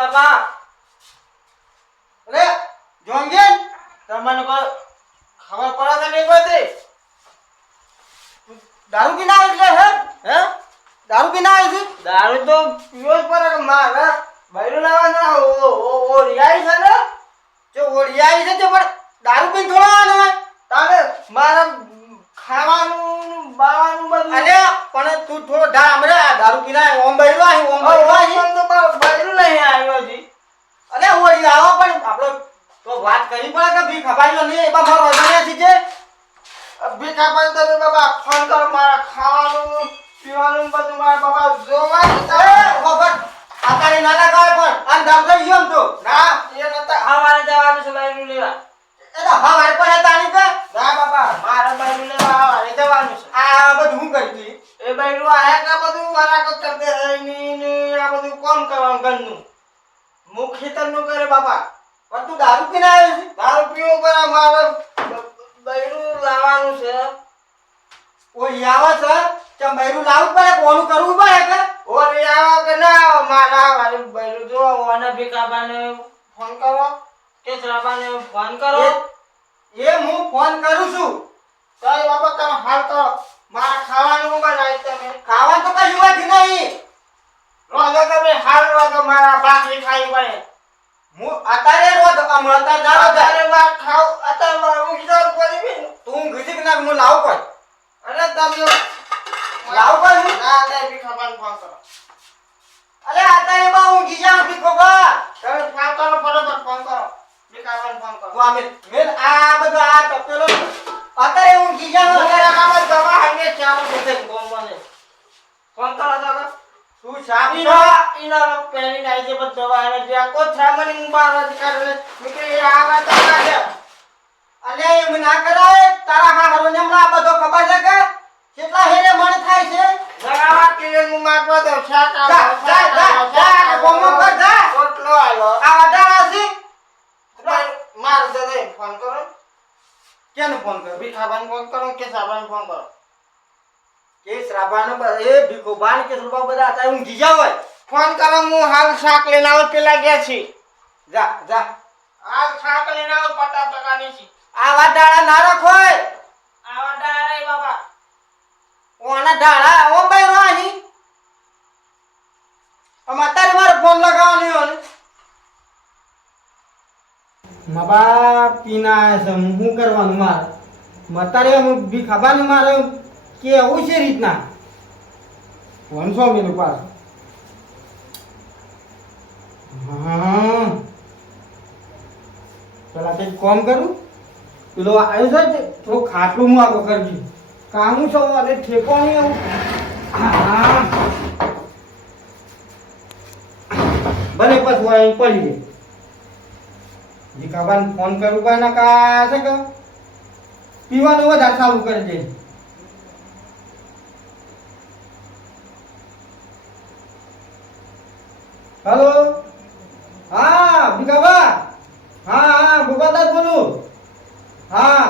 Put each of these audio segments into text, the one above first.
બાપા અરે જોંગેન તમને કોઈ ખબર પડે કે નહીં પડતી? દારૂ પીને આવે એટલે હે દારૂ પીને આવે છે? દારૂ તો પીવો જ પડે કે મારે બૈરું લાવવાના ઓરિયાઈ છે ને જો ઓડિયાઈ છે તે પણ દારૂ પીને થોડો આવવાનો હોય તારે મારે ખાવાનું બાવાનું બધું અરે પણ તું થોડો ધામરે દારૂ પીને આવે ઓમ બૈરો આવી ઓમ બૈરો આવી તો બૈરું નહીં આવ્યો જી. અરે ઓડી આવો પણ આપણો તો વાત કરી પડે કે ભી ખપાયો નહીં એમાં મારો અજાણ્યા છે જે ભીખા પણ તમે બાબા ફોન કરો મારા ખાવાનું પીવાનું બધું મારા બાબા જોવા ખબર આતારી ના લગાવે પણ આમ ધામ થઈ ગયો તો ના એ નતા હવારે જવાનું છે બૈરું લેવા. એ તો હા મારે પણ તાણી કે ના બાબા મારા બૈરું લેવા હવારે જવાનું છે. આ બધું હું કરી હતી એ બૈરું આયા કે બધું મારા કો કરતે રહી આ બધું કોમ કરવાનું ઘરનું મુખ ખેતરનું કરે બાબા. પણ તું દારૂ પીને આવ્યો છે? દારૂ પીવો પર મારે બૈરું લાવવાનું છે. ઓડી આવે છે ચમ બૈરું લાવવું પડે કોનું કરવું પડે કે ઓરી આવો કે ના આવો મારા વાળી બૈરું જો ઓને ભીખાબાને ફોન કરો કે શ્રાબાને ફોન કરો. એ હું ફોન કરું છું તારી બાબા તમે હાલ કરો મારા ખાવાનું બનાવી તમે ખાવા તો કઈ વાત નહીં રોજો તમે હાલ રોજો મારા ભાખરી ખાઈ પડે. હું અત્યારે રોજ આમ અત્યારે દાડો અત્યારે વાત ખાવ અત્યારે ઊંઘી જાવ પડી બી તું ઘીક ના હું લાવું પડે અરે તમે લાવું પડે ના ના ભીખાબાને ફોન કરો. અરે અત્યારે બા હું ગીજા ભીખો બા તમે ફોન કરો ફટાફટ ફોન કરો ભીખાબાને ફોન કરો. તું આમે મેલ આ બધું આ તપેલો અત્યારે હું ગીજા મારા મામા દવા હંગે ચાલુ છે બોમ્બને ફોન કરો તો તું સાબી ઈના પેલી નાઈ છે બધ દવા અને જે કો છામની મુબાર અધિકાર લે કે આવા તો કાઢે. અલે એમ ના કરાય તારા હા હરો નમલા બધો ખબર છે કે કેટલા હેરે મણ થાય છે જગાવા કે હું મારવા દો છાકા જા કોમો કર જા ઓટલો આવ્યો આ વાડા છે માર દે ફોન કરો કેને ફોન કર ભીખાબાને ફોન કરો કે સાબાને ફોન કરો. કે શ્રાબાનો એ ભીખો બાન કે સુબા બધા અત્યારે હું ગીજા હોય ફોન કરો હું હાલ શાક લઈને આવું પેલા ગયા છી. જા જા હાલ શાક લઈને આવું પટા ટકાની છી. આ વાડાળા ના રખોય આવા ડારે બાબા ઓના ઢાળા ઓ બૈરો આહી આમ અત્યારે મારે ફોન લગાવવાનો હોય મબા પીના છે હું કરવાનું મારે મતારે હું બી ખબાને મારે કે એવું છે રીતના 100 મિનિટ પાસ હા પેલા કઈ કોમ કરું પેલો આવ્યો છે થોડું ખાટલું હું આગળ કરજી કામું છો અને ઠેકો નહીં એવું હા ભલે પછી અહીં પડી જાય ભીખાબાને ફોન કરું કા ના કા છે કે પીવાનું વધારે ચાલુ કરી દે. હેલો હા ભીખાબા હા ગોપાદાસ બોલું હા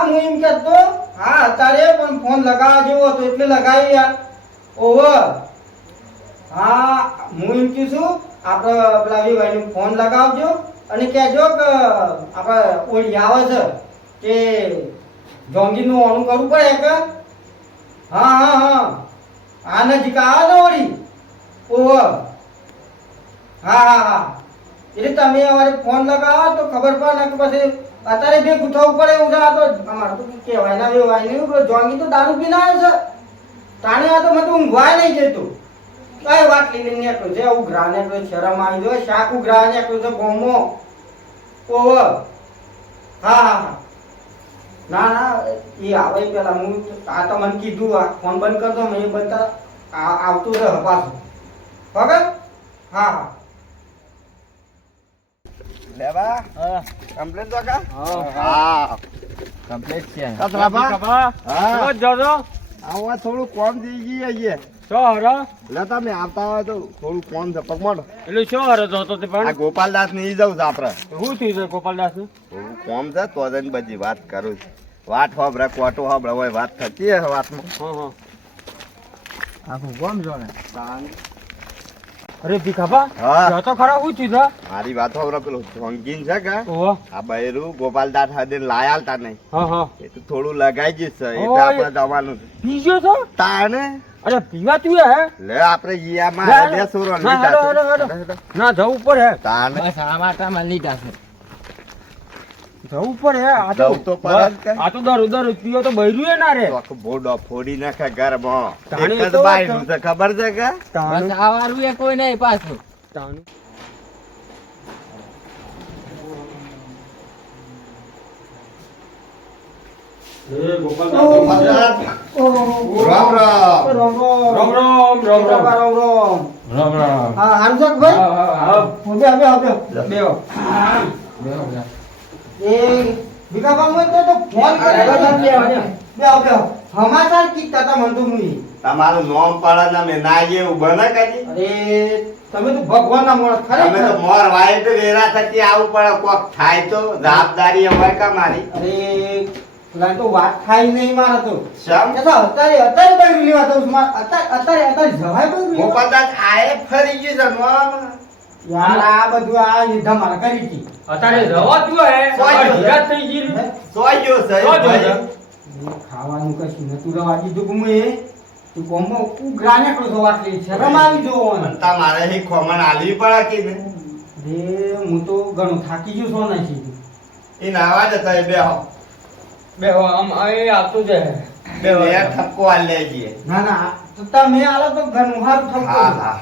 હું એમ કહેતો હા અત્યારે પણ ફોન લગાવવા જેવો હતો એટલે લગાવી યાર ઓવર હા હું એમ કહું છું આપણે પેલા ભાઈને ફોન લગાવજો અને કહેજો કે આપણે ઓળી આવે છે કે જોંગીનું ઓનું કરવું પડે કે હા નજીક આવે ને ઓળી ઓવર હા એટલે તમે અમારે ફોન લગાવો તો ખબર પડે ને પછી અત્યારે બે ગુઠાવું પડે એવું છે. તો અમારે તો કહેવાય ના વેવાય નહીં જોંગી તો દારૂ પીને આવે છે તાણે આ તો મને તો ઊંઘવાય નહીં જતું કઈ વાત લઈને નીકળ્યું છે ઉઘરા નીકળ્યું શરમ આવી જાય શાક ઉઘરા નીકળ્યું છે ગોમો ઓવર હા ના એ આવે પેલા હું આ તો મને કીધું આ ફોન બંધ કરતો મેં એ બંધ આવતું રહે પાછું વગર હા લેવા કમ્પ્લીટ તો કા હા કમ્પ્લીટ છે હા જોજો આવા થોડું કોમ થઈ ગઈ આઈએ શો હરો એટલે તમે આવતા હોય તો થોડું કોમ છે પગમાં એટલે શો હરો જોતો તે આ પણ ગોપાલદાસ ને ઈ જવું છે આપડે શું થયું છે ગોપાલદાસ થોડું કોમ છે તો જ બધી વાત કરું છું વાત હોબરે કોટો હોબરે હોય વાત થતી હે વાતમાં હા આખું કોમ જો ને અરે ભીખાભા હા. જો તો ખરા હું થયું છે મારી વાત હોવરો પેલો જોંગીન છે કે ઓહો આ બૈરું ગોપાલદાસ હદે લાયાલતા નહીં હા હા એ તો થોડું લગાઈ જશે એ તો ઓય. આપણે જવાનું છે પીજો છો તાને અરે પીવા તું હે લે આપણે જીયામાં ના, હદે સોરો ના, હેડો, હેડો, હેડો. ના જવું પડે તાને જવું પડે આ તો જવું તો પડે જ કે. આ તો દર પીવો તો બૈરું હે ના રે તો આખો બોડો ફોડી નાખે ઘરમાં તાણે એક જ તો બાયનું છે ખબર છે કે તાણું તાણું એ ગોપાલ ગોપાલદાસ, રામ રામ રામ રામ રામ રામ રામ રામ હા હાર્દિકભાઈ હા બેહો. એ ભીખાભાઈ તો ફોન કરે બેહો. સમાચાર કીધા તા મન તો મુઈ. તમારું નામ પડે ને મેં ના એવું બને કદી અરે તમે તો ભગવાનના માણસ તમે તો ખરેખર. મોર વાય તો વેરા થતી આવું પડે કોક થાય તો જવાબદારી અમારે કા મારી અરે પેલા તો વાત થાય નહીં મારા તો. શમ એ તો અત્યારે બૈરું લેવા તો અત્યારે જવાય બૈરું લેવા. ગોપાલદાસ આએ ફરી ગયું છે નોમ. યાર આ બધું આ યુદ્ધ મારા કરી હતી. અત્યારે રવા તું હે સોય ભેગા થઈ ગઈ સોય ગયો છે સોય ગયો છે. મેં ખાવાનું કશું નતું રવા દીધું કે મુએ. તું કોમમાં ઉઘરા નીકળો છો આટલી શરમ આવી જોવો મને. તમારે હી ખોમણ આલવી પડે કે ને રે હું તો ઘણું થાકી ગયો છો નાખી. એ નાવા જતા એ બેહો બેહો આમ એ આવતું છે બેહો યાર ઠપકો આલ લેજીએ ના ના તો તમે આલો તો ઘણું સારું થતું. હા હા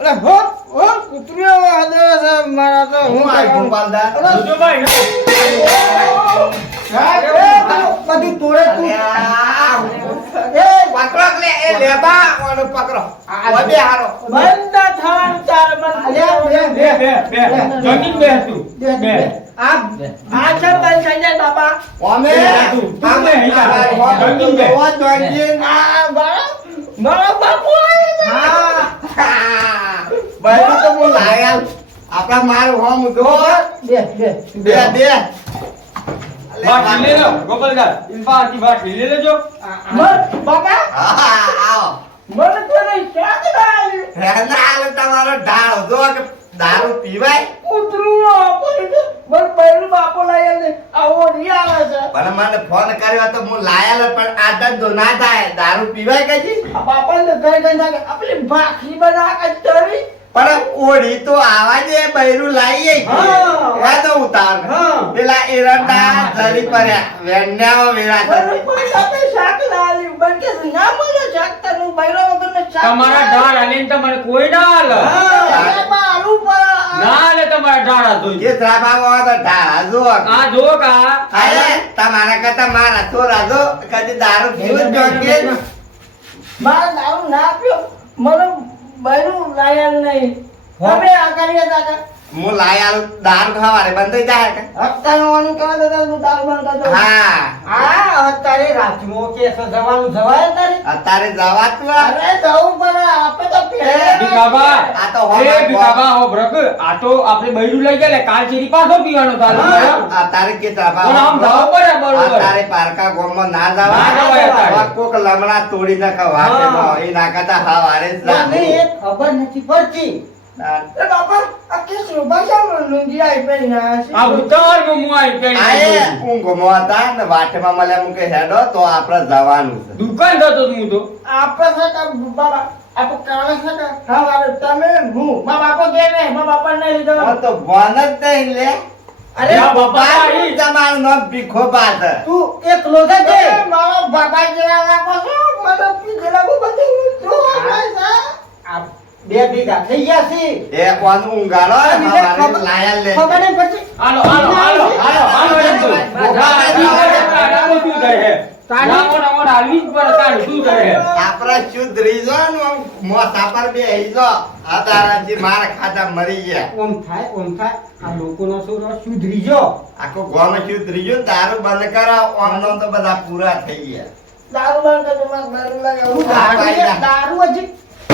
અરે હો કૂતરીઓ આદરે છે મારા તો હું આ ગોપાલદાસ જોજો ભાઈ બધું તોડે તું. એ પકડો લે એ લેબા ઓનો પકડો ઓય બે હારો બંધ થવાનું તારે બંધ. બે જમીન બે તું બે આ છે બંધ થઈ જાય બાપા. ઓમે તું બે જમીન બે ઓ જોઈન આ બરો બાપુ હા ભાઈ તો હું લાયા આપડા માર હોમ જો બે બે બાટી લે લો ગોપાલદાસ ઇનફાથી બાટી લે લેજો બાપા હા આવો મને તો નહીં ક્યાં દાઈ હેના આલે તમારો ઢાળ જો કે દારૂ પીવાય કૂતરું આપો ને મને પહેલું બાપો લાયા ને આવો નહીં આવે છે. પણ મને ફોન કર્યો તો હું લાયેલો પણ આદત જો ના થાય દારૂ પીવાય કજી આ બાપાને ઘરે જઈને જાગે આપણી ભાખરી બના કે તરી. પણ ઓડી તો આવા દે બૈરું લાઈએ હા. હે તો ઉતાર હા. પેલા એરંડા ધરી પડ્યા વેણ્યાઓ વેળા મને થતી. કોઈ સાથે શાક લાલી બનકે ના મળે શાક તનું બૈરો વગરનો શાક. તમારા ઢાળ આલીને તમારે કોઈ ના હાલ હા એમાં આલુ પર ના હાલે તમારા ઢાળ આ જોઈ જે ત્રાભામાં હોય તો ઢાળા જો આ જો કા અરે તમારા કરતા મારા થોડા જો કદી દારૂ પીવું જ જોઈએ. મારા દારૂ ના પીઓ મને બૈરું લાયા નહીં. તમે આ કરીએ તાકા હું લાયાલું દારૂ ખાવારે બંધ થઈ જાય કે હપ્તાનું કહે તો હું દારૂ બંધ કરતો. હા હા અત્યારે રાજમાં કે છે જવાનું જવાય તારે. અત્યારે જવાતું આ? અરે જવું પડે આપણે તો ભીખાભા આ તો એ ભીખાભા હો બ્રક આ તો આપણે બૈરું લઈ ગયા લે કાલ ચેરી પાછો પીવાનો તારે હા. અત્યારે કે ત્રાભા પણ આમ જવું પડે બરોબર અત્યારે પારકા ગામમાં ના ના જવાય જવાય અત્યારે. કોક લમણા તોડી નાખા વાટેમાં. એ ના કરતા હાવારે જ મને રાખવું. એક ખબર નથી પડતી. એ બાપા આ કે શોભા શામાં લુંગી આવી પહેરીને આવ્યા છે? આ ઉતાર નું મુઆઈ આ પેલી એ ઊંઘમાં હતા ને વાટેમાં મળ્યા મુકે હેડો તો આપણે જવાનું છે. દુકાન જતો હું તો આપણે છે કે બાબા આપણે કાલે છે કે હા વારે તમે હું મા બાપા કે ને મા બાપા નહીં લીધો. પણ તો ભણ જ નહીં લે. અરે યા બાપા બાપા તમારું નામ ભીખો બાદ. તું એકલો જ છે. મારો બાબા જેવા લાગો છો મને પીધેલા બધું જો આ બે ભેગા થઈ ગયા છે. એ કોણ ઊંઘાડો હવારે લાયા લે. ખબર નહીં પડતી. હાલો એમ તો ડાબો શું કરે હે નામો નામો હાલવી જ પડે તાર શું કરે હે આપણા શુદ્ધ રીજો ને આમ મોસા પર બેહીજો. આ તારાજી માર ખાતા મરી ગયા. ઓમ થાય આ લોકોનો છોરો સુધરી જો. આખો ગામ શુદ્ધ રીજો ને દારૂ બંધ કરો આમ નો તો બધા પૂરા થઈ ગયા. દારૂ બંધ કરો માર દારૂ લાગે દારૂ હજી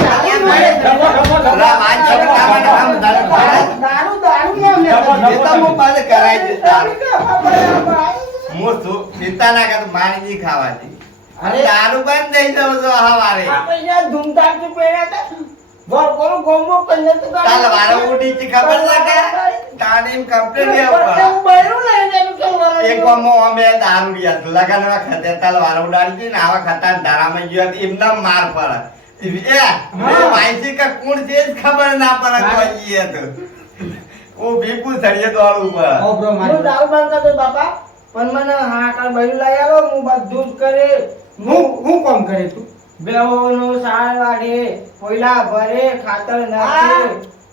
અલા, વાત છે કે તમારે આમ દારૂ ખાય? દારૂ ના લે. એ તો હું બંધ કરાઈ દઈશ દારૂ. અરે હું ચિંતા ના કર મારી નહીં ખાવાથી. દારૂ બંધ થઈ જવું જો હવારે. આપણે ધૂમધામથી પહેર્યા હતા. બોલો ગોમો કઈને તો તાલ વારો ઉડી થી ખબર લાગે તાણીમ કમ્પ્લીટ હું બૈરું લઈને એનું કેમ વરાય એક વાર અમે દારૂડિયા લગન વખતે તાલ વારો ઉડાડી હતી ને આવા ખતા ધારામાં ગયો એમના માર પડે એ વાઈસી કા કોણ છે જ ખબર ના પડે કોઈ તો ઓ ભીપુ થડીએ તો આળું પર ઓ બ્રો હું મારી દારૂ બંધ કરતો બાપા પણ મને હાકાર બૈરું લઈ આવો હું બધું જ કરે હું કોમ કરે તું બેહોનું સાર વાઢે કોયલા ભરે ખાતર નાખે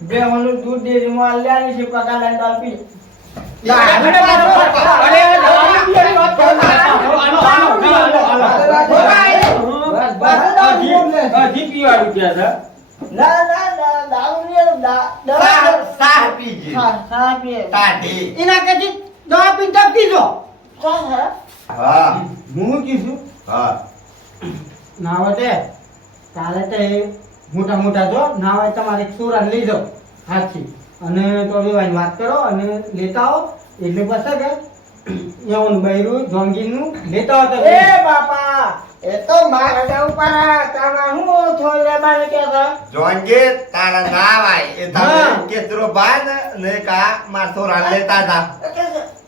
બેહોનું દૂધ ડેરીમાં આલ્યાની છે પગાર લઈને દાળ પી હજી પીવાડું ગયા હતા. ના ના ના દારૂ ની દવા સાહ પીજે સા પીએ તાઢી એના કદી દવા પીતા પીજો સા હા હું કીધું હા ના વટે કાલે તે મોટા મોટા જો ના હોય તમારે સુરા લઈ જાઓ હાથી અને તો વિવાની વાત કરો અને લેતા આવો એટલે પછી કે એવું બૈરું જોંગીનું લેતા આવો એ બાપા એ તો મારા ઉપર તારા હું થોડે બારે કે હતા જોંગે તારા ના વાય એ તમે કેતરો બાદ ને કા મારતો રાન લેતા હતા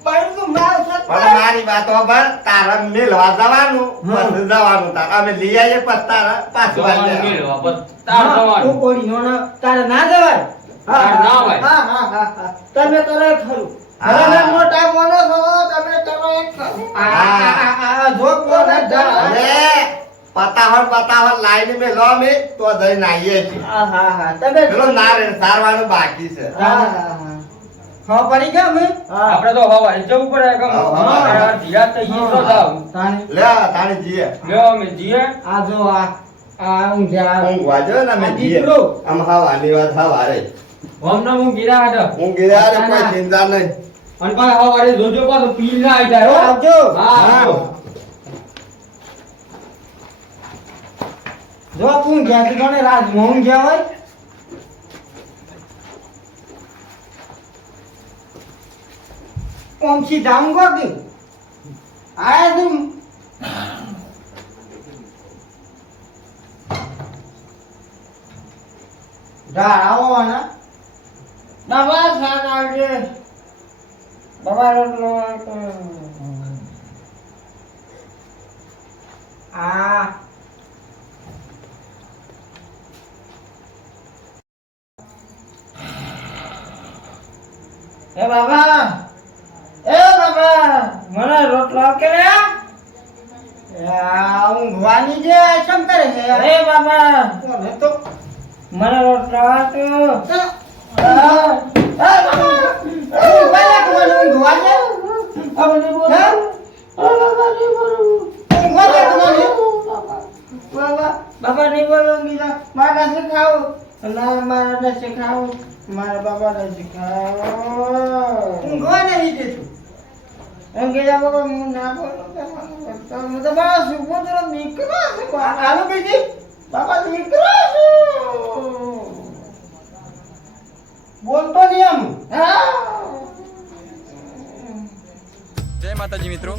બારે તો માર પણ મારી વાત ખબર તારા મેલવા જવાનું પછી જવાનું તારા અમે લઈ આવીએ પછી તારા પાછું જવાનું આવી મેળવા, બસ તાર જવાનું. તું કોડી નો ના તારે ના જવાય તાર ના હોય. હા હા હા હા તમે કરો એક ખરું હા. હવે મોટા મોનો છો તમે કરો એક ખરું આ જોક નો ના જા અરે પતાવર લાઈન મે લો મે તો જઈને આવીએ છીએ હા હા હા તમે પેલો નારે સારવાનું બાકી છે હા હા હા હા પડી ગયા અમે હા આપણે તો હવારે જવું પડે કે હા. ધીરા તો ઈ તો જાવ. તાને લે તાણી જીએ લ્યો અમે જીએ. આ જો આ ઊંઘ્યા ઊંઘવા જો ને અમે આ જીએ દીકરો. આમ હવાની વાત હવારે હમને હું ગીરા હતો. હું ગયા રે કોઈ ચિંતા નહીં અને પાછા હવારે જોજો પાછો પી ના આવી જાય હો. આવજો હા આવજો. જો તું ગયા છે કોને રાજ મોહન ગયા હોય ઓમથી જાઉંગા કે આયા તું ડાળ આવો ના બાબા શાક આવજે બાબા રોટલો આ એ બાબા મને રોટલો કે આ ઊંઘવાની જે આશમ કરે છે એ બાબા કોને તો મને રોટલો આપો ઊંઘવા કોને ઊંઘવા છે અમને બોલ હે? ઊંઘવા છે કોને બાબા નહીં બોલુંગી ના મારા નથી ખાવું ના મારા નથી ખાવું મારા બાબા નથી ખાવું ઊંઘવા નહીં દેતું ઊંઘી જા બાબા હું ના બોલું કે મને તો મારા સુપુત્ર દીકરો છે આલુ બીજી બાબા દીકરો છું બોલતો નહીં આમ હા જય માતાજી મિત્રો,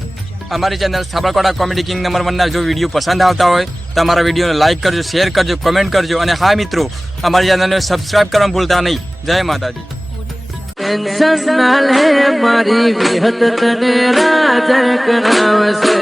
અમારી channel Sabarkantha comedy king number 1 ના જો વિડીયો પસંદ આવતા હોય તો અમારા વિડીયોને લાઇક કરજો, શેર કરજો, કમેન્ટ કરજો અને હા મિત્રો અમારી ચેનલને સબસ્ક્રાઇબ કરવાનું ભૂલતા નહીં. જય માતાજી. ટેન્શન ના લે મારી વિહત તને રાજ કરાવશે